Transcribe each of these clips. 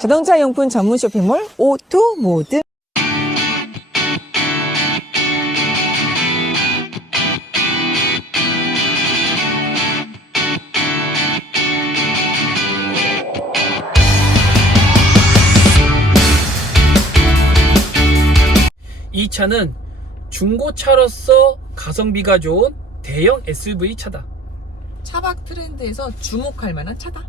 자동차 용품 전문 쇼핑몰 오토모드. 이 차는 중고차로서 가성비가 좋은 대형 SUV 차다. 차박 트렌드에서 주목할 만한 차다.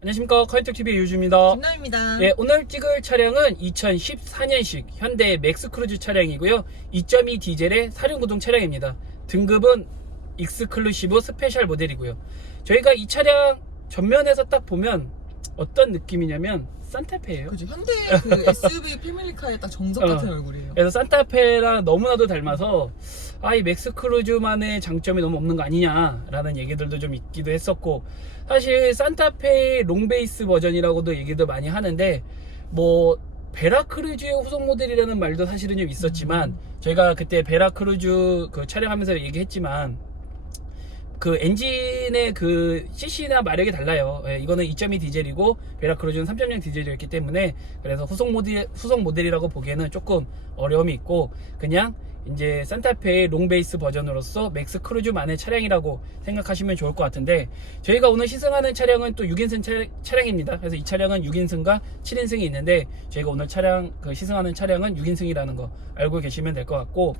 안녕하십니까, 카이톡TV의 유주입니다. 김나입니다. 네, 오늘 찍을 차량은 2014년식 현대 맥스크루즈 차량이고요. 2.2 디젤의 4륜구동 차량입니다. 등급은 익스클루시브 스페셜 모델이고요. 저희가 이 차량 전면에서 딱 보면 어떤 느낌이냐면 산타페예요. 그죠. 현대 그 SUV 패밀리카의 딱 정석 같은 얼굴이에요. 그래서 산타페랑 너무나도 닮아서 이 맥스크루즈만의 장점이 너무 없는 거 아니냐라는 얘기들도 좀 있기도 했었고, 사실 산타페의 롱베이스 버전이라고도 얘기도 많이 하는데, 뭐 베라크루즈의 후속 모델이라는 말도 사실은 좀 있었지만, 저희가 그때 베라크루즈 그 촬영하면서 얘기했지만 그 엔진의 그 cc나 마력이 달라요. 예, 이거는 2.2 디젤이고 베라크루즈는 3.0 디젤이었기 때문에, 그래서 후속 모델이라고 보기에는 조금 어려움이 있고, 그냥 이제 산타페의 롱베이스 버전으로서 맥스크루즈만의 차량이라고 생각하시면 좋을 것 같은데, 저희가 오늘 시승하는 차량은 또 6인승 차량입니다. 그래서 이 차량은 6인승과 7인승이 있는데, 저희가 오늘 시승하는 차량은 6인승이라는 거 알고 계시면 될 것 같고,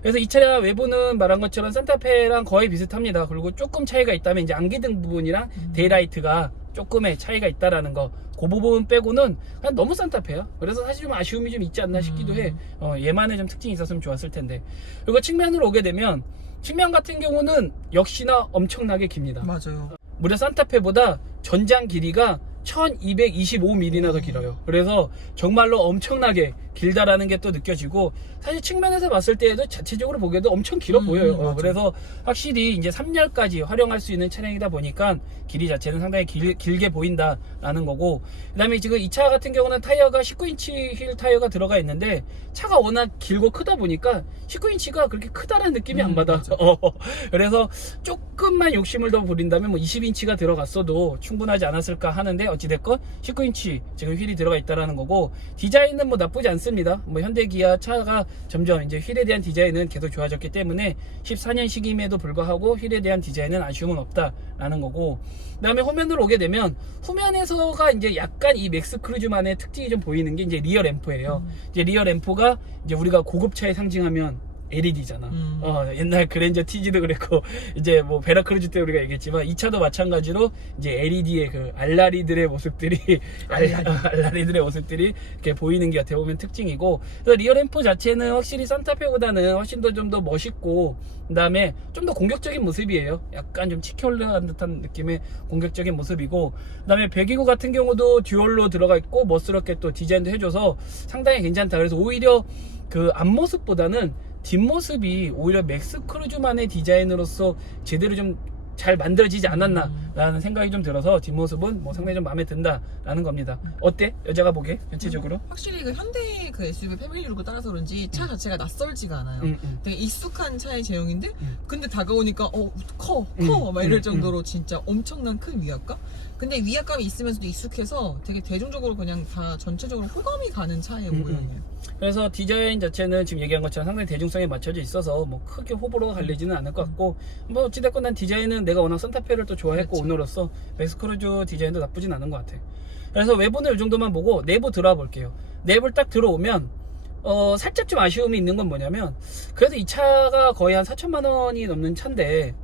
그래서 이 차량 외부는 말한 것처럼 산타페랑 거의 비슷합니다. 그리고 조금 차이가 있다면 이제 안기등 부분이랑 데이라이트가 조금의 차이가 있다라는 거, 그 부분 빼고는 그냥 너무 산타페야. 그래서 사실 좀 아쉬움이 좀 있지 않나 싶기도 해. 얘만의 좀 특징이 있었으면 좋았을 텐데. 그리고 측면으로 오게 되면, 측면 같은 경우는 역시나 엄청나게 깁니다. 맞아요. 무려 산타페보다 전장 길이가 1225mm나 더 길어요. 그래서 정말로 엄청나게 길다라는 게 또 느껴지고, 사실 측면에서 봤을 때에도 자체적으로 보기에도 엄청 길어 보여요. 그래서 확실히 이제 3열까지 활용할 수 있는 차량이다 보니까 길이 자체는 상당히 길게 보인다라는 거고, 그 다음에 지금 이 차 같은 경우는 타이어가 19인치 휠 타이어가 들어가 있는데, 차가 워낙 길고 크다 보니까 19인치가 그렇게 크다는 느낌이 안 받아. 그래서 조금만 욕심을 더 부린다면 뭐 20인치가 들어갔어도 충분하지 않았을까 하는데, 어찌됐건 19인치 지금 휠이 들어가 있다라는 거고, 디자인은 뭐 나쁘지 않습니다. 뭐 현대 기아 차가 점점 이제 휠에 대한 디자인은 계속 좋아졌기 때문에 14년식임에도 불구하고 휠에 대한 디자인은 아쉬움은 없다라는 거고, 그 다음에 후면으로 오게 되면, 후면에서가 이제 약간 이 맥스크루즈만의 특징이 좀 보이는 게 이제 리어 램프예요. 이제 리어 램프가 이제 우리가 고급차에 상징하면 LED잖아. 옛날 그랜저 TG도 그랬고, 이제 뭐 베라크루즈 때 우리가 얘기했지만, 이 차도 마찬가지로 이제 LED의 그 알라리들의 모습들이 알라리들의 모습들이 이렇게 보이는 게 어떻게 보면 특징이고, 그래서 리어 램프 자체는 확실히 산타페보다는 훨씬 더 좀 더 멋있고, 그 다음에 좀 더 공격적인 모습이에요. 약간 좀 치켜 올라간 듯한 느낌의 공격적인 모습이고, 그 다음에 배기구 같은 경우도 듀얼로 들어가 있고 멋스럽게 또 디자인도 해줘서 상당히 괜찮다. 그래서 오히려 그 앞모습보다는 뒷모습이 오히려 맥스크루즈만의 디자인으로서 제대로 좀 잘 만들어지지 않았나 라는 생각이 좀 들어서, 뒷모습은 뭐 상당히 좀 마음에 든다 라는 겁니다. 어때? 여자가 보기에 전체적으로? 확실히 그 현대 그 SUV 패밀리룩을 따라서 그런지 차 자체가 낯설지가 않아요. 되게 익숙한 차의 제형인데, 근데 다가오니까 커 막 이럴 정도로 진짜 엄청난 큰 위압감? 근데 위압감이 있으면서도 익숙해서 되게 대중적으로 그냥 다 전체적으로 호감이 가는 차의 모양이에요. 그래서 디자인 자체는 지금 얘기한 것처럼 상당히 대중성에 맞춰져 있어서 뭐 크게 호불호가 갈리지는 않을 것 같고, 뭐 어찌됐건 난 디자인은 내가 워낙 산타페를 또 좋아했고, 그렇죠. 오너로서 맥스크루즈 디자인도 나쁘진 않은 것 같아. 그래서 외부는 이 정도만 보고 내부 들어와 볼게요. 내부를 딱 들어오면 살짝 좀 아쉬움이 있는 건 뭐냐면, 그래도 이 차가 거의 한 4천만 원이 넘는 차인데,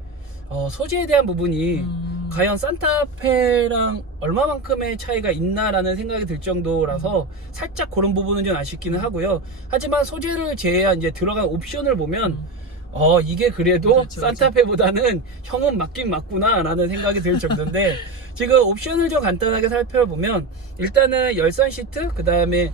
소재에 대한 부분이 과연 산타페랑 얼마만큼의 차이가 있나라는 생각이 들 정도라서 살짝 그런 부분은 좀 아쉽기는 하고요. 하지만 소재를 제외한 이제 들어간 옵션을 보면 이게 그래도 그렇죠, 산타페보다는 형은 맞긴 맞구나 라는 생각이 들 정도인데, 지금 옵션을 좀 간단하게 살펴보면, 일단은 열선 시트, 그 다음에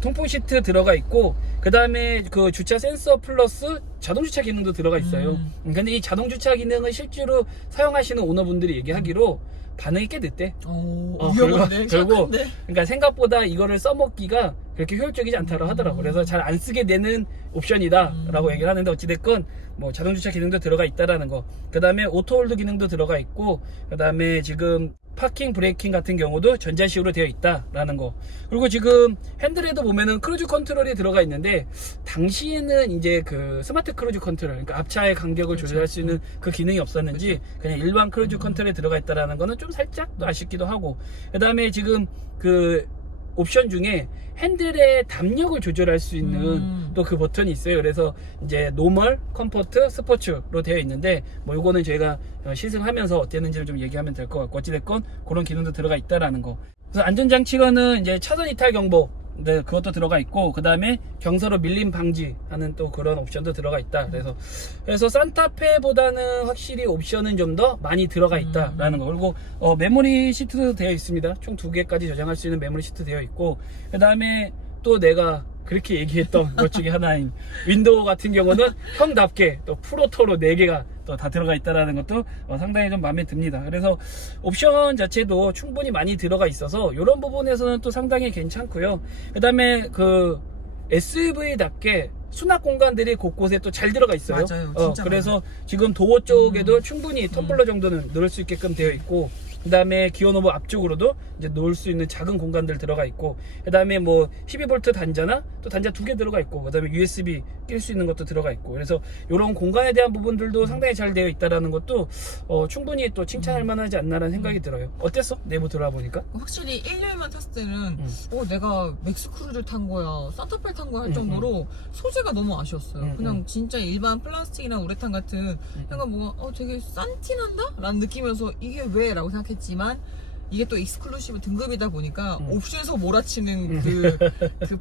통풍 시트 들어가 있고, 그 다음에 그 주차 센서 플러스 자동 주차 기능도 들어가 있어요. 근데 이 자동 주차 기능을 실제로 사용하시는 오너분들이 얘기하기로 반응이 꽤 늦대. 위험한데? 결국 심각한데? 그러니까 생각보다 이거를 써먹기가 그렇게 효율적이지 않다고 하더라고. 그래서 잘 안 쓰게 되는 옵션이다라고 얘기를 하는데, 어찌됐건 뭐 자동 주차 기능도 들어가 있다라는 거. 그 다음에 오토홀드 기능도 들어가 있고, 그 다음에 지금 파킹 브레이킹 같은 경우도 전자식으로 되어 있다라는 거. 그리고 지금 핸들에도 보면은 크루즈 컨트롤이 들어가 있는데, 당시에는 이제 그 스마트 크루즈 컨트롤, 그러니까 앞차의 간격을 조절할 수 있는 그 기능이 없었는지 그냥 일반 크루즈 컨트롤에 들어가 있다라는 거는 좀 살짝 또 아쉽기도 하고. 그 다음에 지금 그 옵션 중에 핸들의 담력을 조절할 수 있는 또 그 버튼이 있어요. 그래서 이제 노멀, 컴포트, 스포츠로 되어 있는데, 뭐 요거는 저희가 시승하면서 어땠는지를 좀 얘기하면 될 것 같고, 어찌됐건 그런 기능도 들어가 있다라는 거. 그래서 안전장치로는 이제 차선 이탈 경보, 네, 그것도 들어가 있고, 그 다음에 경사로 밀림 방지하는 또 그런 옵션도 들어가 있다. 그래서 산타페보다는 확실히 옵션은 좀 더 많이 들어가 있다라는 거. 그리고 메모리 시트도 되어 있습니다. 총 2개까지 저장할 수 있는 메모리 시트 되어 있고, 그 다음에 또 내가 그렇게 얘기했던 것 중에 하나인 윈도우 같은 경우는 형답게 또 프로토로 4개가 또 다 들어가 있다라는 것도 상당히 좀 마음에 듭니다. 그래서 옵션 자체도 충분히 많이 들어가 있어서 이런 부분에서는 또 상당히 괜찮고요. 그 다음에 그 SUV답게 수납 공간들이 곳곳에 또 잘 들어가 있어요. 맞아요. 진짜 그래서 많아요. 지금 도어 쪽에도 충분히 텀블러 정도는 넣을 수 있게끔 되어 있고, 그 다음에 기어노브 앞쪽으로도 이제 놓을 수 있는 작은 공간들 들어가 있고, 그 다음에 뭐 12V 단자나 또 단자 2개 들어가 있고, 그 다음에 USB 낄 수 있는 것도 들어가 있고, 그래서 이런 공간에 대한 부분들도 상당히 잘 되어 있다라는 것도 충분히 또 칭찬할 만하지 않나라는 생각이 들어요. 어땠어? 내부 들어와 보니까? 확실히 1년만 탔을 때는 내가 맥스 크루즈를 탄 거야, 산타페 탄 거야 할 정도로 소재가 너무 아쉬웠어요. 그냥 진짜 일반 플라스틱이나 우레탄 같은 약간 뭔가 되게 싼티 난다? 라는 느낌이어서 이게 왜? 라고 생각했지만, 이게 또 익스클루시브 등급이다 보니까 옵션에서 몰아치는 그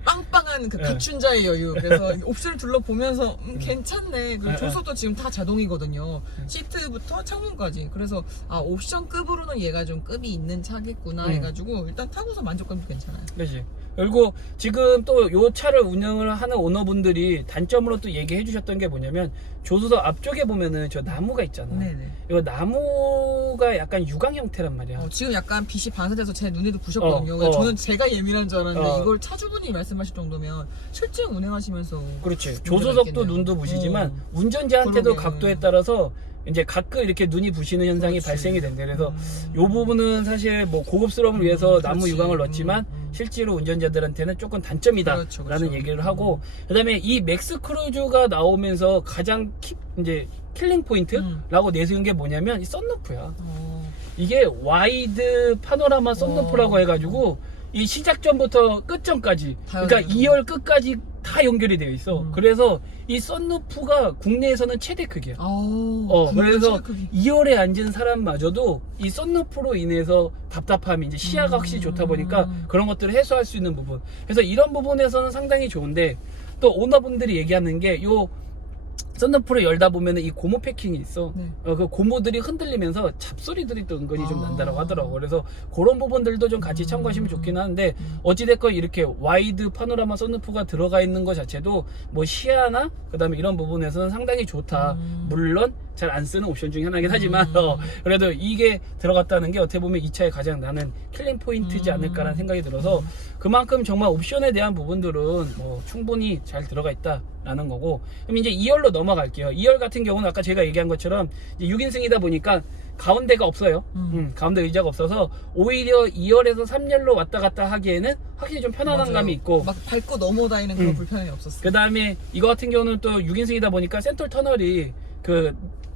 빵빵한 그 갖춘 자의 여유. 그래서 옵션을 둘러보면서 괜찮네. 그리고 조수도 지금 다 자동이거든요. 시트부터 창문까지. 그래서 옵션급으로는 얘가 좀 급이 있는 차겠구나 해가지고 일단 타고서 만족감도 괜찮아요. 그렇지. 그리고 지금 또 요 차를 운영을 하는 오너분들이 단점으로 또 얘기해 주셨던 게 뭐냐면, 조수석 앞쪽에 보면은 저 나무가 있잖아. 네네. 이거 나무가 약간 유광 형태란 말이야. 지금 약간 빛이 반사돼서 제 눈에도 부셨거든요. 저는 제가 예민한 줄 알았는데 이걸 차주분이 말씀하실 정도면 실제 운행하시면서 그렇지. 조수석도 있겠네요. 눈도 부시지만 운전자한테도 그러게. 각도에 따라서 이제 가끔 이렇게 눈이 부시는 현상이 그렇지. 발생이 된대. 그래서 요 부분은 사실 뭐 고급스러움을 위해서 나무 그렇지. 유광을 넣었지만 실제로 운전자들한테는 조금 단점이다라는 그렇죠. 얘기를 하고, 그다음에 이 맥스 크루즈가 나오면서 가장 이제 킬링 포인트라고 내세운 게 뭐냐면 이 썬루프야. 이게 와이드 파노라마 썬루프라고 해가지고 이 시작점부터 끝점까지, 그러니까 2열 끝까지 다 연결이 되어 있어. 그래서 이 썬루프가 국내에서는 최대 크기야. 그래서 2열에 앉은 사람마저도 이 썬루프로 인해서 답답함이, 이제 시야가 확실히 좋다 보니까 그런 것들을 해소할 수 있는 부분. 그래서 이런 부분에서는 상당히 좋은데, 또 오너분들이 얘기하는 게 요 썬루프를 열다 보면은 이 고무 패킹이 있어. 네. 그 고무들이 흔들리면서 잡소리들이 또 은근히 좀 난다라고 하더라고. 그래서 그런 부분들도 좀 같이 참고하시면 좋긴 하는데, 어찌됐건 이렇게 와이드 파노라마 썬루프가 들어가 있는 것 자체도 뭐 시야나 그 다음에 이런 부분에서는 상당히 좋다. 물론 잘 안 쓰는 옵션 중에 하나긴 하지만 그래도 이게 들어갔다는 게 어떻게 보면 이 차의 가장 나는 킬링 포인트지 않을까라는 생각이 들어서, 그만큼 정말 옵션에 대한 부분들은 뭐 충분히 잘 들어가 있다라는 거고. 그럼 이제 2열로 넘어갈게요. 2열 같은 경우는 아까 제가 얘기한 것처럼 6인승이다 보니까 가운데가 없어요. 가운데 의자가 없어서 오히려 2열에서 3열로 왔다 갔다 하기에는 확실히 좀 편안한 맞아요. 감이 있고, 막 밟고 넘어다니는 그런 불편함이 없었어요. 그 다음에 이거 같은 경우는 또 6인승이다 보니까 센터 터널이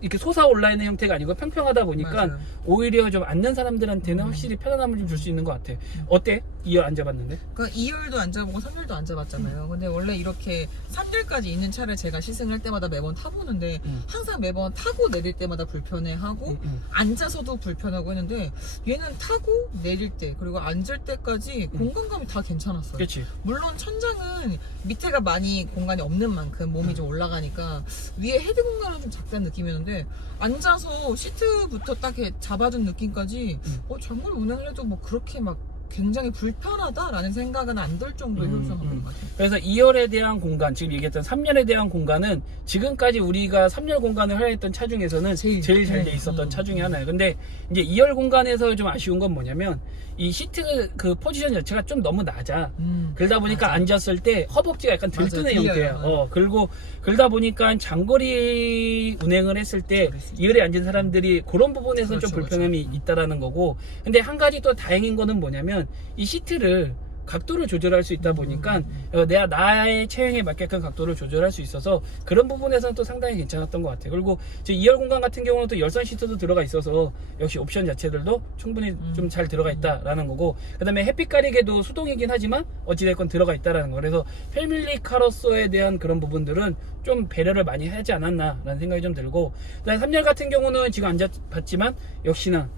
이렇게 솟아올라 있는 형태가 아니고 평평하다 보니까 맞아요. 오히려 좀 앉는 사람들한테는 확실히 편안함을 좀 줄 수 있는 것 같아. 어때? 2열 앉아봤는데? 그러니까 2열도 앉아보고 3열도 앉아봤잖아요. 근데 원래 이렇게 3열까지 있는 차를 제가 시승할 때마다 매번 타보는데 항상 매번 타고 내릴 때마다 불편해하고 앉아서도 불편하고 했는데, 얘는 타고 내릴 때 그리고 앉을 때까지 공간감이 다 괜찮았어요. 그렇지. 물론 천장은 밑에가 많이 공간이 없는 만큼 몸이 좀 올라가니까 위에 헤드 공간은 좀 작다는 느낌이었는데, 앉아서 시트부터 딱 이렇게 잡아준 느낌까지 정말 운행을 해도 뭐 그렇게 막 굉장히 불편하다라는 생각은 안 들 정도의 효율성인 것 같아요. 그래서 2열에 대한 공간, 지금 얘기했던 3열에 대한 공간은 지금까지 우리가 3열 공간을 활용했던 차 중에서는 제일 잘 돼 있었던 차 중에 하나예요. 근데 이제 2열 공간에서 좀 아쉬운 건 뭐냐면 이 시트 그 포지션 자체가 좀 너무 낮아. 그러다 보니까 맞아. 앉았을 때 허벅지가 약간 들뜨는 맞아, 형태야. 들려요. 그리고 그러다 보니까 장거리 운행을 했을 때 그럴 수 있죠. 2열에 앉은 사람들이 그런 부분에서 좀 그렇죠, 불편함이 그렇죠. 있다라는 거고. 근데 한 가지 또 다행인 거는 뭐냐면 이 시트를 각도를 조절할 수 있다 보니까 내가 나의 체형에 맞게끔 각도를 조절할 수 있어서 그런 부분에서는 또 상당히 괜찮았던 것 같아요. 그리고 2열 공간 같은 경우는 또 열선 시트도 들어가 있어서 역시 옵션 자체들도 충분히 좀 잘 들어가 있다라는 거고, 그 다음에 햇빛 가리개도 수동이긴 하지만 어찌됐건 들어가 있다라는 거. 그래서 패밀리카로서에 대한 그런 부분들은 좀 배려를 많이 하지 않았나라는 생각이 좀 들고, 그다음에 3열 같은 경우는 지금 앉아봤지만 역시나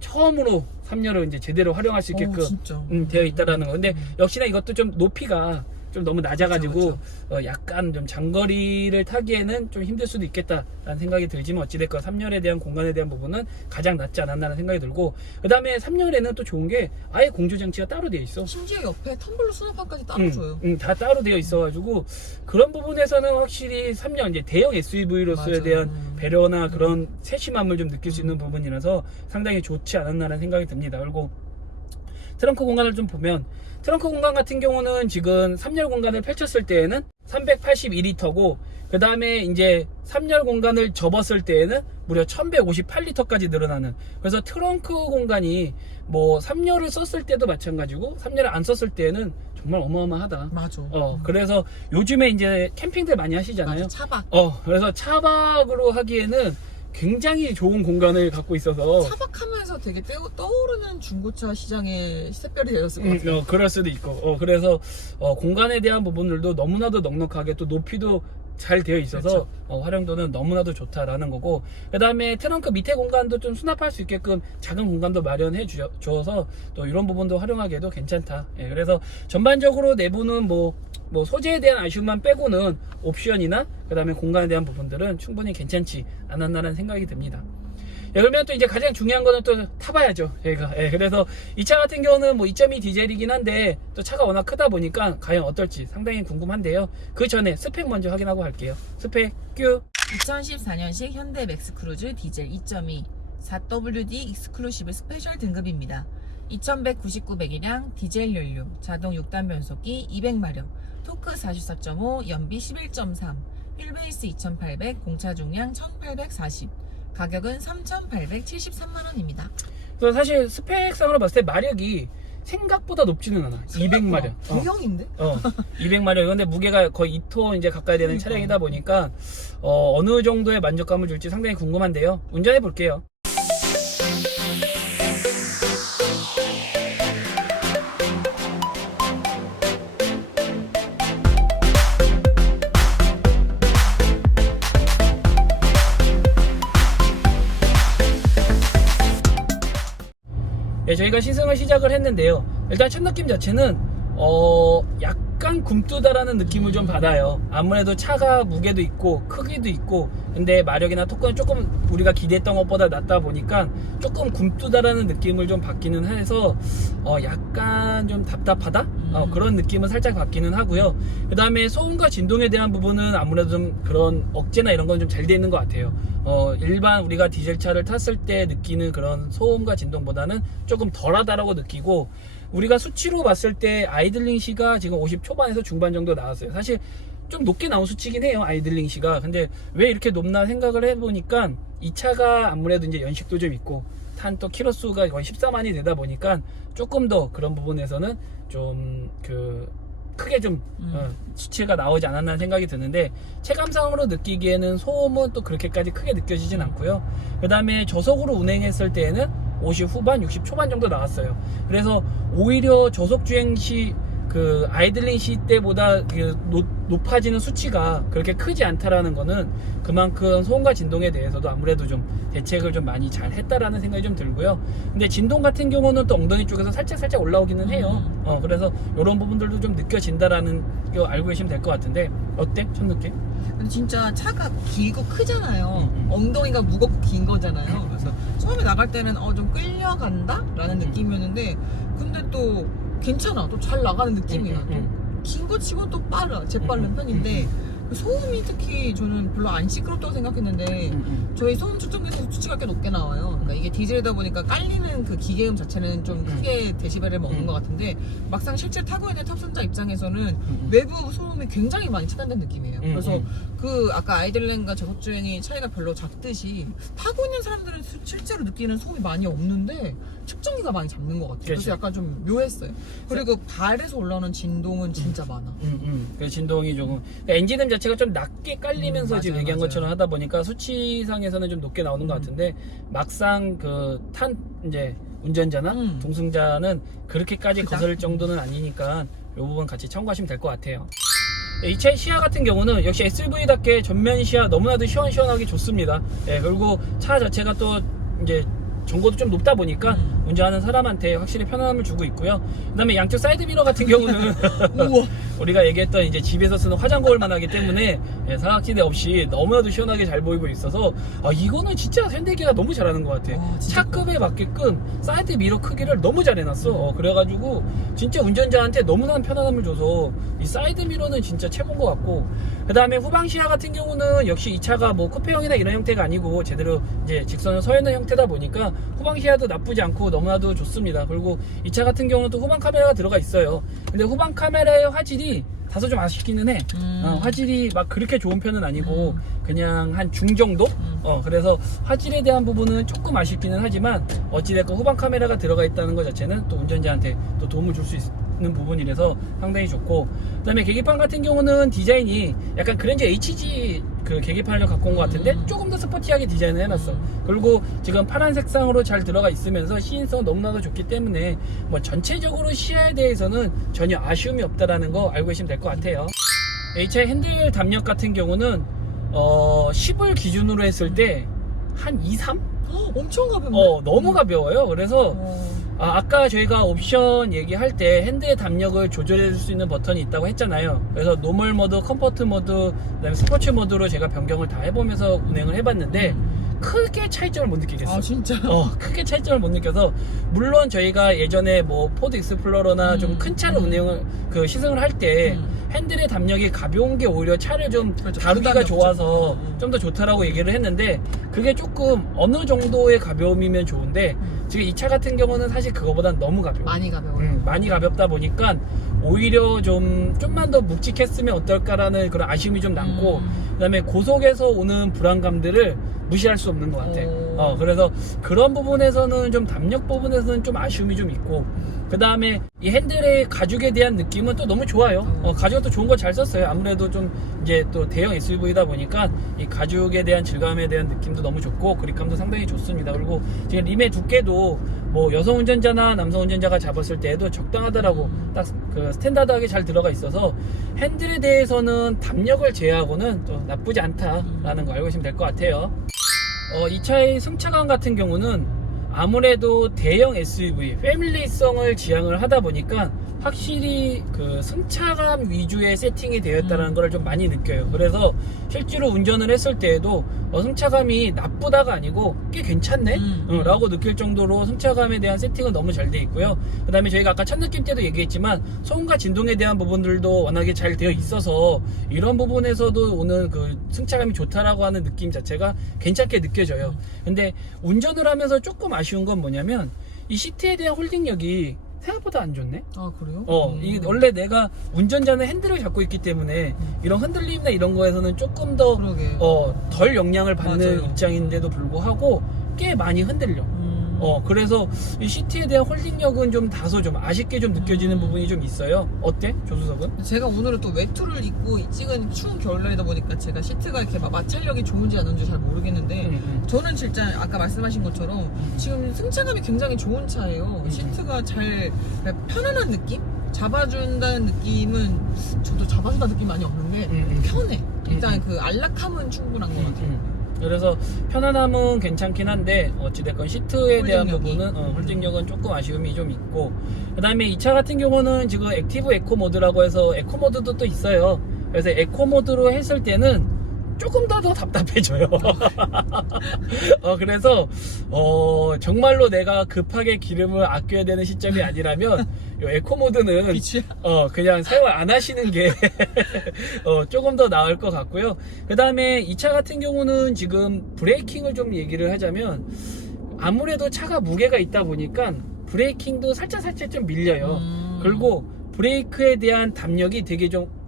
처음으로 3열을 이제 제대로 활용할 수 있게끔 진짜. 되어 있다라는 거. 근데 역시나 이것도 좀 높이가 좀 너무 낮아가지고 그쵸. 약간 좀 장거리를 타기에는 좀 힘들 수도 있겠다라는 생각이 들지만 어찌됐건 3열에 대한 공간에 대한 부분은 가장 낫지 않았나라는 생각이 들고, 그 다음에 3열에는 또 좋은 게 아예 공조장치가 따로 되어 있어. 심지어 옆에 텀블러 수납판까지 따로 줘요. 다 따로 되어 있어가지고 그런 부분에서는 확실히 3열 이제 대형 SUV로서에 맞아. 대한 배려나 그런 세심함을 좀 느낄 수 있는 부분이라서 상당히 좋지 않았나라는 생각이 듭니다. 그리고 트렁크 공간을 좀 보면 트렁크 공간 같은 경우는 지금 3열 공간을 펼쳤을 때에는 382리터고, 그 다음에 이제 3열 공간을 접었을 때에는 무려 1158리터까지 늘어나는, 그래서 트렁크 공간이 뭐 3열을 썼을 때도 마찬가지고 3열을 안 썼을 때에는 정말 어마어마하다. 맞아. 그래서 요즘에 이제 캠핑들 많이 하시잖아요. 맞아. 차박. 그래서 차박으로 하기에는 굉장히 좋은 공간을 갖고 있어서 차박하면서 되게 떠오르는 중고차 시장의 샛별이 되었을 것 같아요. 그럴 수도 있고, 그래서 공간에 대한 부분들도 너무나도 넉넉하게 또 높이도 잘 되어 있어서 그렇죠. 활용도는 너무나도 좋다라는 거고, 그 다음에 트렁크 밑에 공간도 좀 수납할 수 있게끔 작은 공간도 마련해 주어서 또 이런 부분도 활용하기에도 괜찮다. 그래서 전반적으로 내부는 뭐 소재에 대한 아쉬움만 빼고는 옵션이나 그 다음에 공간에 대한 부분들은 충분히 괜찮지 않았나라는 생각이 듭니다. 그러면 또 이제 가장 중요한 거는 또 타봐야죠, 저희가. 그래서 이 차 같은 경우는 뭐 2.2 디젤이긴 한데 또 차가 워낙 크다 보니까 과연 어떨지 상당히 궁금한데요. 그 전에 스펙 먼저 확인하고 갈게요. 스펙 큐. 2014년식 현대 맥스크루즈 디젤 2.2 4WD 익스클루시브 스페셜 등급입니다. 2199 배기량 디젤 연료, 자동 6단 변속기 200마력, 토크 44.5, 연비 11.3, 휠베이스 2800, 공차 중량 1840, 가격은 3,873만원입니다. 그래서 사실 스펙상으로 봤을 때 마력이 생각보다 높지는 않아. 200마력. 대형인데? 200마력. 근데 무게가 거의 2톤 이제 가까이 되는 차량이다 보니까 어느 정도의 만족감을 줄지 상당히 궁금한데요. 운전해 볼게요. 저희가 시승을 시작을 했는데요. 일단 첫 느낌 자체는 약간 굼뜨다라는 느낌을 좀 받아요. 아무래도 차가 무게도 있고 크기도 있고, 근데 마력이나 토크는 조금 우리가 기대했던 것보다 낮다 보니까 조금 굼뜨다라는 느낌을 좀 받기는 해서 약간 좀 답답하다? 그런 느낌은 살짝 받기는 하고요. 그 다음에 소음과 진동에 대한 부분은 아무래도 좀 그런 억제나 이런 건 좀 잘 돼 있는 것 같아요. 일반 우리가 디젤차를 탔을 때 느끼는 그런 소음과 진동보다는 조금 덜하다라고 느끼고, 우리가 수치로 봤을 때 아이들링 시가 지금 50 초반에서 중반 정도 나왔어요. 사실 좀 높게 나온 수치긴 해요, 아이들링 시가. 근데 왜 이렇게 높나 생각을 해보니까 이 차가 아무래도 이제 연식도 좀 있고 탄 또 키로수가 거의 14만이 되다 보니까 조금 더 그런 부분에서는 좀 크게 좀 수치가 나오지 않았나 생각이 드는데, 체감상으로 느끼기에는 소음은 또 그렇게까지 크게 느껴지진 않고요. 그 다음에 저속으로 운행했을 때에는 50 후반, 60 초반 정도 나왔어요. 그래서 오히려 저속 주행 시 그 아이들링 시 때보다 높아지는 수치가 그렇게 크지 않다라는 거는 그만큼 소음과 진동에 대해서도 아무래도 좀 대책을 좀 많이 잘 했다라는 생각이 좀 들고요. 근데 진동 같은 경우는 또 엉덩이 쪽에서 살짝 올라오기는 해요. 그래서 이런 부분들도 좀 느껴진다라는 거 알고 계시면 될 것 같은데, 어때? 첫 느낌? 근데 진짜 차가 길고 크잖아요. 엉덩이가 무겁고 긴 거잖아요. 그래서 처음에 나갈 때는 좀 끌려간다? 라는 느낌이었는데, 근데 또 괜찮아. 또 잘 나가는 느낌이야. 긴 거 치고 또 빠르, 재빠른 편인데 소음이 특히 저는 별로 안 시끄럽다고 생각했는데 저희 소음 측정기에서 수치가 꽤 높게 나와요. 그러니까 이게 디젤이다 보니까 깔리는 그 기계음 자체는 좀 크게 데시벨을 먹는 것 같은데 막상 실제 타고 있는 탑승자 입장에서는 외부 소음이 굉장히 많이 차단된 느낌이에요. 그래서 그 아까 아이들렌과 저속주행이 차이가 별로 작듯이 타고 있는 사람들은 실제로 느끼는 소음이 많이 없는데 측정기가 많이 잡는 것 같아요. 그래서 약간 좀 묘했어요. 그리고 발에서 올라오는 진동은 진짜 많아. 그 진동이 조금 엔진음 자체가 좀 낮게 깔리면서 지금 맞아요, 얘기한 맞아요. 것처럼 하다 보니까 수치상에서는 좀 높게 나오는 것 같은데 막상 그 탄 이제 운전자나 동승자는 그렇게까지 거스를 정도는 아니니까 이 부분 같이 참고하시면 될 것 같아요. 이 차의 시야 같은 경우는 역시 SUV답게 전면 시야 너무나도 시원시원하게 좋습니다. 예, 그리고 차 자체가 또 이제 전고도 좀 높다 보니까 운전하는 사람한테 확실히 편안함을 주고 있고요. 그 다음에 양쪽 사이드 미러 같은 경우는 우와. 우리가 얘기했던 이제 집에서 쓰는 화장 거울만 하기 때문에 예, 사각지대 없이 너무나도 시원하게 잘 보이고 있어서 이거는 진짜 현대기가 너무 잘하는 것 같아. 차급에 맞게끔 사이드 미러 크기를 너무 잘 해놨어. 그래가지고 진짜 운전자한테 너무나 편안함을 줘서 이 사이드 미러는 진짜 최고인 것 같고, 그 다음에 후방 시야 같은 경우는 역시 이 차가 뭐 쿠페형이나 이런 형태가 아니고 제대로 이제 직선을 서 있는 형태다 보니까 후방 시야도 나쁘지 않고 너무나도 좋습니다. 그리고 이 차 같은 경우는 또 후방 카메라가 들어가 있어요. 근데 후방 카메라의 화질이 다소 좀 아쉽기는 해. 화질이 막 그렇게 좋은 편은 아니고 그냥 한 중 정도? 그래서 화질에 대한 부분은 조금 아쉽기는 하지만 어찌됐건 후방 카메라가 들어가 있다는 것 자체는 또 운전자한테 또 도움을 줄 수 있는 부분이라서 상당히 좋고, 그 다음에 계기판 같은 경우는 디자인이 약간 그랜저 HG 그 계기판을 좀 갖고 온 것 같은데 조금 더 스포티하게 디자인을 해놨어. 그리고 지금 파란 색상으로 잘 들어가 있으면서 시인성 너무나도 좋기 때문에 뭐 전체적으로 시야에 대해서는 전혀 아쉬움이 없다라는 거 알고 계시면 될 것 같아요. 이 차의 핸들 담력 같은 경우는 10을 기준으로 했을 때 한 2, 3? 엄청 가볍네. 너무 가벼워요. 그래서 아까 저희가 옵션 얘기할 때 핸드의 담력을 조절해 줄 수 있는 버튼이 있다고 했잖아요. 그래서 노멀 모드, 컴포트 모드, 그다음에 스포츠 모드로 제가 변경을 다 해보면서 운행을 해봤는데 크게 차이점을 못 느끼겠어. 진짜? 크게 차이점을 못 느껴서, 물론 저희가 예전에 뭐 포드 익스플로러나 좀 큰 차를 운행을 시승을 할 때 핸들의 담력이 가벼운 게 오히려 차를 좀 그렇죠. 다루기가 부담이 좋아서 없죠. 좀 더 좋다라고 얘기를 했는데, 그게 조금 어느 정도의 가벼움이면 좋은데 지금 이 차 같은 경우는 사실 그거보단 너무 가벼워. 많이 가벼워요. 많이 가볍다 보니까 오히려 좀만 더 묵직했으면 어떨까라는 그런 아쉬움이 좀 남고, 그다음에 고속에서 오는 불안감들을 무시할 수 없는 것 같아. 그래서 그런 부분에서는 좀 담력 부분에서는 좀 아쉬움이 좀 있고, 그 다음에 이 핸들의 가죽에 대한 느낌은 또 너무 좋아요. 가죽도 좋은 거 잘 썼어요. 아무래도 좀 이제 또 대형 SUV다 보니까 이 가죽에 대한 질감에 대한 느낌도 너무 좋고 그립감도 상당히 좋습니다. 그리고 지금 림의 두께도 뭐 여성 운전자나 남성 운전자가 잡았을 때에도 적당하더라고. 딱 그 스탠다드하게 잘 들어가 있어서 핸들에 대해서는 담력을 제외하고는 또 나쁘지 않다라는 거 알고 계시면 될 것 같아요. 이 차의 승차감 같은 경우는 아무래도 대형 SUV, 패밀리성을 지향을 하다 보니까 확실히 그 승차감 위주의 세팅이 되었다는 걸 좀 많이 느껴요. 그래서 실제로 운전을 했을 때에도 승차감이 나쁘다가 아니고 꽤 괜찮네? 라고 느낄 정도로 승차감에 대한 세팅은 너무 잘 돼 있고요. 그 다음에 저희가 아까 첫 느낌 때도 얘기했지만 소음과 진동에 대한 부분들도 워낙에 잘 되어 있어서 이런 부분에서도 오는 그 승차감이 좋다라고 하는 느낌 자체가 괜찮게 느껴져요. 근데 운전을 하면서 조금 아쉬운 건 뭐냐면 이 시트에 대한 홀딩력이 생각보다 안 좋네. 그래요? 이게 원래 내가 운전자는 핸들을 잡고 있기 때문에 이런 흔들림이나 이런 거에서는 조금 더 덜 영향을 받는 맞아요. 입장인데도 불구하고 꽤 많이 흔들려. 그래서 이 시트에 대한 홀딩력은 좀 다소 좀 아쉽게 좀 느껴지는 부분이 좀 있어요. 어때? 조수석은? 제가 오늘은 또 외투를 입고 찍은 추운 겨울날이다 보니까 제가 시트가 이렇게 막 마찰력이 좋은지 안 좋은지 잘 모르겠는데 저는 진짜 아까 말씀하신 것처럼 지금 승차감이 굉장히 좋은 차예요. 시트가 잘 편안한 느낌? 잡아준다는 느낌은 저도 잡아준다는 느낌 많이 없는데 편해. 일단 그 안락함은 충분한 것 같아요. 그래서 편안함은 괜찮긴 한데 어찌됐건 시트에 대한 부분은 홀딩력은 조금 아쉬움이 좀 있고, 그 다음에 이 차 같은 경우는 지금 액티브 에코 모드라고 해서 에코 모드도 또 있어요. 그래서 에코 모드로 했을 때는 조금 더 답답해져요. 그래서 정말로 내가 급하게 기름을 아껴야 되는 시점이 아니라면 요 에코모드는 빛이야? 그냥 사용 안 하시는 게 조금 더 나을 것 같고요. 그 다음에 이 차 같은 경우는 지금 브레이킹을 좀 얘기를 하자면 아무래도 차가 무게가 있다 보니까 브레이킹도 살짝 좀 밀려요. 그리고 브레이크에 대한 담력이 되게 좀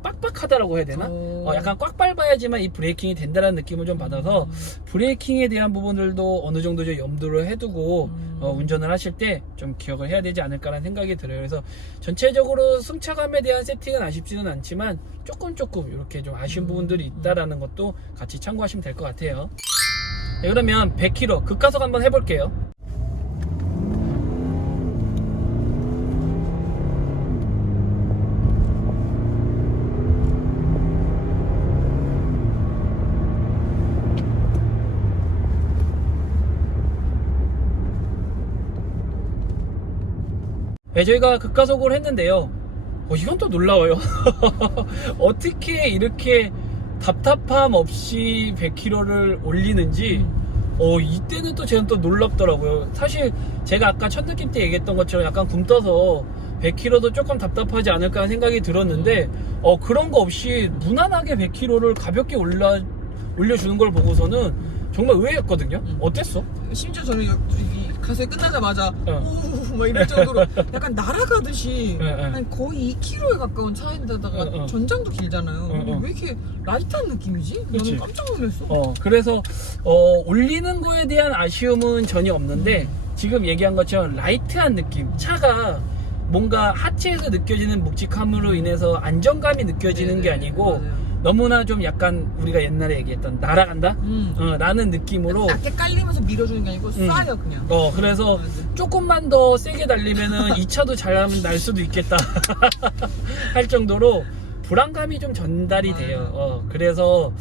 빡빡하다라고 해야 되나? 약간 꽉 밟아야지만 이 브레이킹이 된다는 느낌을 좀 받아서 브레이킹에 대한 부분들도 어느 정도 좀 염두를 해두고 운전을 하실 때 좀 기억을 해야 되지 않을까라는 생각이 들어요. 그래서 전체적으로 승차감에 대한 세팅은 아쉽지는 않지만 조금 이렇게 좀 아쉬운 부분들이 있다라는 것도 같이 참고하시면 될 것 같아요. 네, 그러면 100km 급가속 한번 해볼게요. 네, 저희가 급가속을 했는데요. 이건 또 놀라워요. 어떻게 이렇게 답답함 없이 100km를 올리는지 이때는 또 저는 또 놀랍더라고요. 사실 제가 아까 첫 느낌 때 얘기했던 것처럼 약간 굼떠서 100km도 조금 답답하지 않을까 하는 생각이 들었는데 그런 거 없이 무난하게 100km를 가볍게 올려주는 걸 보고서는 정말 의외였거든요. 어땠어? 심지어 저는 이 가수에 끝나자마자 막 이럴 정도로 약간 날아가듯이 한 거의 2km에 가까운 차인데다가 전장도 길잖아요. 왜 이렇게 라이트한 느낌이지? 그치. 나는 깜짝 놀랐어. 그래서 올리는 거에 대한 아쉬움은 전혀 없는데 지금 얘기한 것처럼 라이트한 느낌, 차가 뭔가 하체에서 느껴지는 묵직함으로 인해서 안정감이 느껴지는 게 아니고 맞아요. 너무나 좀 약간 우리가 옛날에 얘기했던 날아간다? 라는 느낌으로 낮게 깔리면서 밀어주는 게 아니고 쏴요 그냥. 그래서 조금만 더 세게 달리면은 이 차도 잘하면 날 수도 있겠다 할 정도로 불안감이 좀 전달이 돼요. 그래서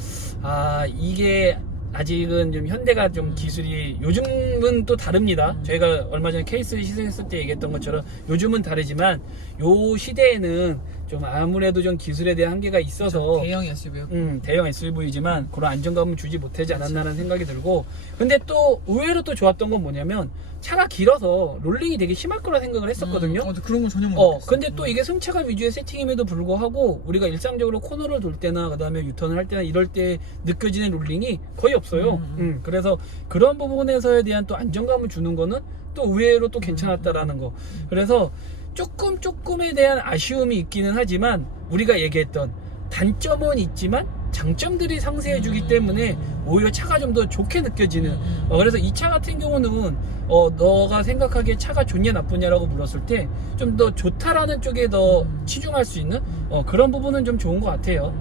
이게 아직은 좀 현대가 좀 기술이 요즘은 또 다릅니다. 저희가 얼마 전에 케이스 시승했을 때 얘기했던 것처럼 요즘은 다르지만 요 시대에는 좀 아무래도 좀 기술에 대한 한계가 있어서 대형 SUV요. 대형 SUV지만 그런 안정감을 주지 못하지 않았나라는 생각이 들고, 근데 또 의외로 또 좋았던 건 뭐냐면 차가 길어서 롤링이 되게 심할 거라 생각을 했었거든요. 그런 건 전혀 모르겠어. 근데 또 이게 승차가 위주의 세팅임에도 불구하고 우리가 일상적으로 코너를 돌 때나 그 다음에 유턴을 할 때나 이럴 때 느껴지는 롤링이 거의 없어요. 그래서 그런 부분에서에 대한 또 안정감을 주는 거는 또 의외로 또 괜찮았다라는 거. 그래서 조금에 대한 아쉬움이 있기는 하지만 우리가 얘기했던 단점은 있지만 장점들이 상쇄해 주기 때문에 오히려 차가 좀 더 좋게 느껴지는 그래서 이 차 같은 경우는 너가 생각하기에 차가 좋냐 나쁘냐라고 물었을 때 좀 더 좋다라는 쪽에 더 치중할 수 있는 그런 부분은 좀 좋은 것 같아요.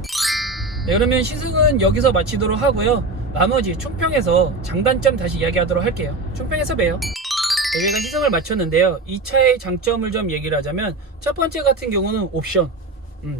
네, 그러면 시승은 여기서 마치도록 하고요. 나머지 총평에서 장단점 다시 이야기하도록 할게요. 총평에서 봬요. 네, 저희가 시승을 마쳤는데요. 이 차의 장점을 좀 얘기를 하자면 첫 번째 같은 경우는 옵션.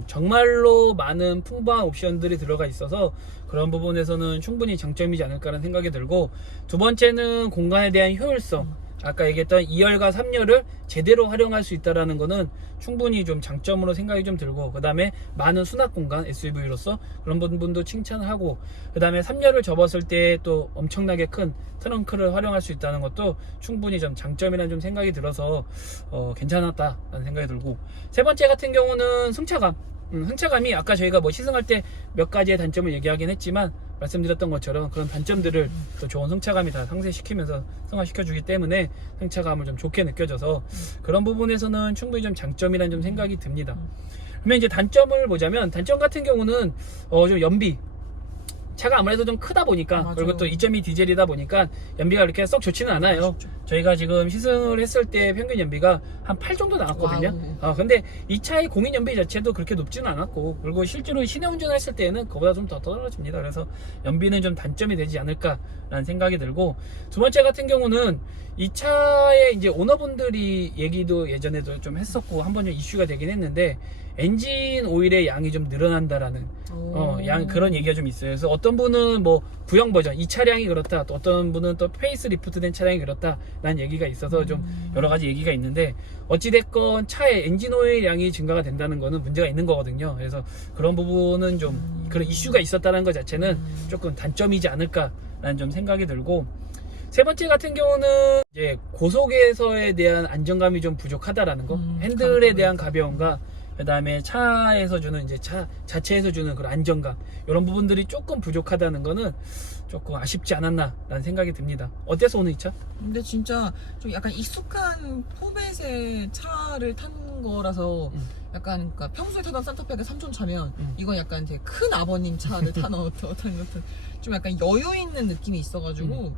정말로 많은 풍부한 옵션들이 들어가 있어서 그런 부분에서는 충분히 장점이지 않을까라는 생각이 들고, 두 번째는 공간에 대한 효율성. 아까 얘기했던 2열과 3열을 제대로 활용할 수 있다는 거는 충분히 좀 장점으로 생각이 좀 들고, 그 다음에 많은 수납 공간 SUV로서 그런 부분도 칭찬을 하고, 그 다음에 3열을 접었을 때 또 엄청나게 큰 트렁크를 활용할 수 있다는 것도 충분히 좀 장점이라는 좀 생각이 들어서 괜찮았다라는 생각이 들고, 세 번째 같은 경우는 승차감. 승차감이 아까 저희가 뭐 시승할 때 몇 가지의 단점을 얘기하긴 했지만 말씀드렸던 것처럼 그런 단점들을 또 좋은 승차감이 다 상쇄시키면서 승화시켜주기 때문에 승차감을 좀 좋게 느껴져서 그런 부분에서는 충분히 좀 장점이라는 좀 생각이 듭니다. 그러면 이제 단점을 보자면, 단점 같은 경우는 좀 연비, 차가 아무래도 좀 크다 보니까 맞아요. 그리고 또 2.2 디젤이다 보니까 연비가 그렇게 썩 좋지는 않아요. 아쉽죠. 저희가 지금 시승을 했을 때 평균 연비가 한 8 정도 나왔거든요. 근데 이 차의 공인 연비 자체도 그렇게 높지는 않았고, 그리고 실제로 시내 운전을 했을 때는 그보다 좀 더 떨어집니다. 그래서 연비는 좀 단점이 되지 않을까라는 생각이 들고, 두 번째 같은 경우는 이 차의 이제 오너분들이 얘기도 예전에도 좀 했었고 한번 좀 이슈가 되긴 했는데, 엔진 오일의 양이 좀 늘어난다라는 그런 얘기가 좀 있어요. 그래서 어떤 분은 뭐 구형 버전 이 차량이 그렇다, 또 어떤 분은 또 페이스 리프트된 차량이 그렇다라는 얘기가 있어서 좀 여러 가지 얘기가 있는데, 어찌됐건 차에 엔진 오일 양이 증가가 된다는 거는 문제가 있는 거거든요. 그래서 그런 부분은 좀 그런 이슈가 있었다는 것 자체는 조금 단점이지 않을까라는 좀 생각이 들고, 세 번째 같은 경우는 이제 고속에서에 대한 안정감이 좀 부족하다라는 거, 핸들에 대한 가벼움과 그 다음에 차에서 주는 이제 차 자체에서 주는 그런 안정감, 이런 부분들이 조금 부족하다는 거는 조금 아쉽지 않았나라는 생각이 듭니다. 어때서 오늘 이 차? 근데 진짜 좀 약간 익숙한 포맷의 차를 탄 거라서 약간 그러니까 평소에 타던 산타페가 삼촌 차면 이건 약간 되게 큰 아버님 차를 타는 어떤 좀 약간 여유 있는 느낌이 있어가지고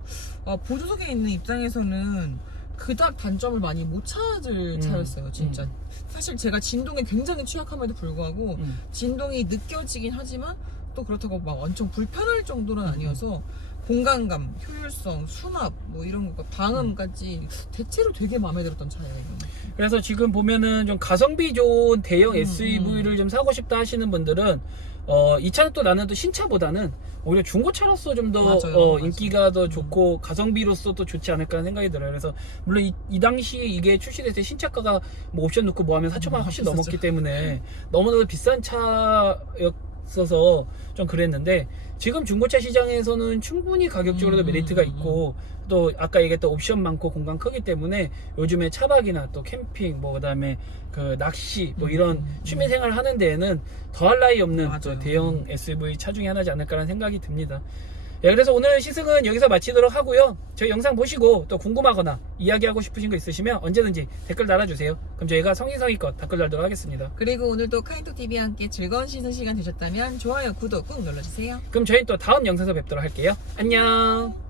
보조석에 있는 입장에서는 그닥 단점을 많이 못 찾을 차였어요, 진짜. 사실 제가 진동에 굉장히 취약함에도 불구하고 진동이 느껴지긴 하지만 또 그렇다고 막 엄청 불편할 정도는 아니어서 공간감, 효율성, 수납 뭐 이런 거, 방음까지 대체로 되게 마음에 들었던 차예요. 그래서 지금 보면은 좀 가성비 좋은 대형 SUV를 좀 사고 싶다 하시는 분들은 이 차는 또 나는 또 신차보다는 오히려 중고차로서 좀 더 인기가 더 좋고 가성비로서 또 좋지 않을까 하는 생각이 들어요. 그래서 물론 이 당시에 이게 출시됐을 때 신차가가 뭐 옵션 넣고 뭐 하면 4천만 원 훨씬 넘었기 때문에 너무나도 비싼 차였어서 좀 그랬는데, 지금 중고차 시장에서는 충분히 가격적으로도 메리트가 있고, 또 아까 얘기했던 옵션 많고 공간 크기 때문에 요즘에 차박이나 또 캠핑 뭐 그다음에 그 낚시 뭐 이런 취미생활 하는 데에는 더할 나위 없는 또 대형 SUV 차 중에 하나지 않을까라는 생각이 듭니다. 예, 그래서 오늘 시승은 여기서 마치도록 하고요. 저희 영상 보시고 또 궁금하거나 이야기하고 싶으신 거 있으시면 언제든지 댓글 달아주세요. 그럼 저희가 성심성의껏 댓글 달도록 하겠습니다. 그리고 오늘도 카인톡TV와 함께 즐거운 시승 시간 되셨다면 좋아요, 구독 꾹 눌러주세요. 그럼 저희 또 다음 영상에서 뵙도록 할게요. 안녕.